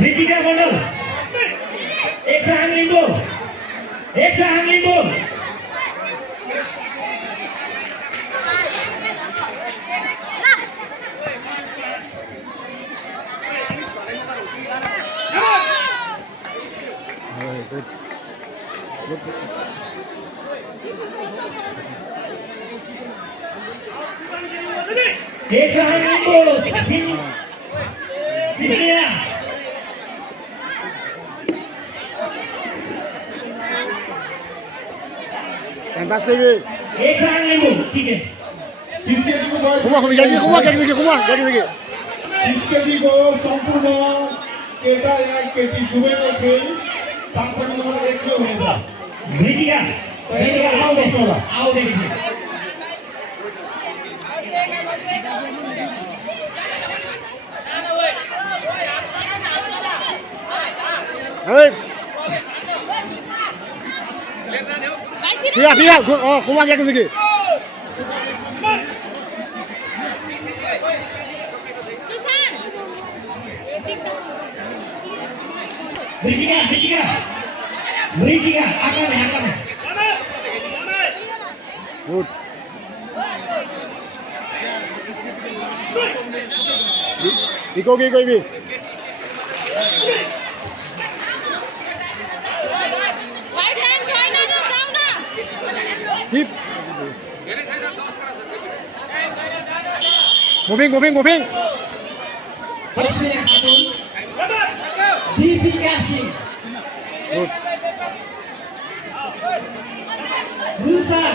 Ritika Mondal. Eksa Limbo. Eksa Limbo. Good. Good. Eksa Limbo. Sisinya. Pass करिए। Eksa Limbo. ठीक है। कुमार इसके को संपूर्ण केटा या केटी दुबे में खेल ताकत नंबर 1 में होगा। Ritika. Ritika आओ देखो। आओ देखिए। Pia, oh, kumaha kayak gitu. Ritika, akan. Good. Iko ini. Keep. Moving. Good. Rusak.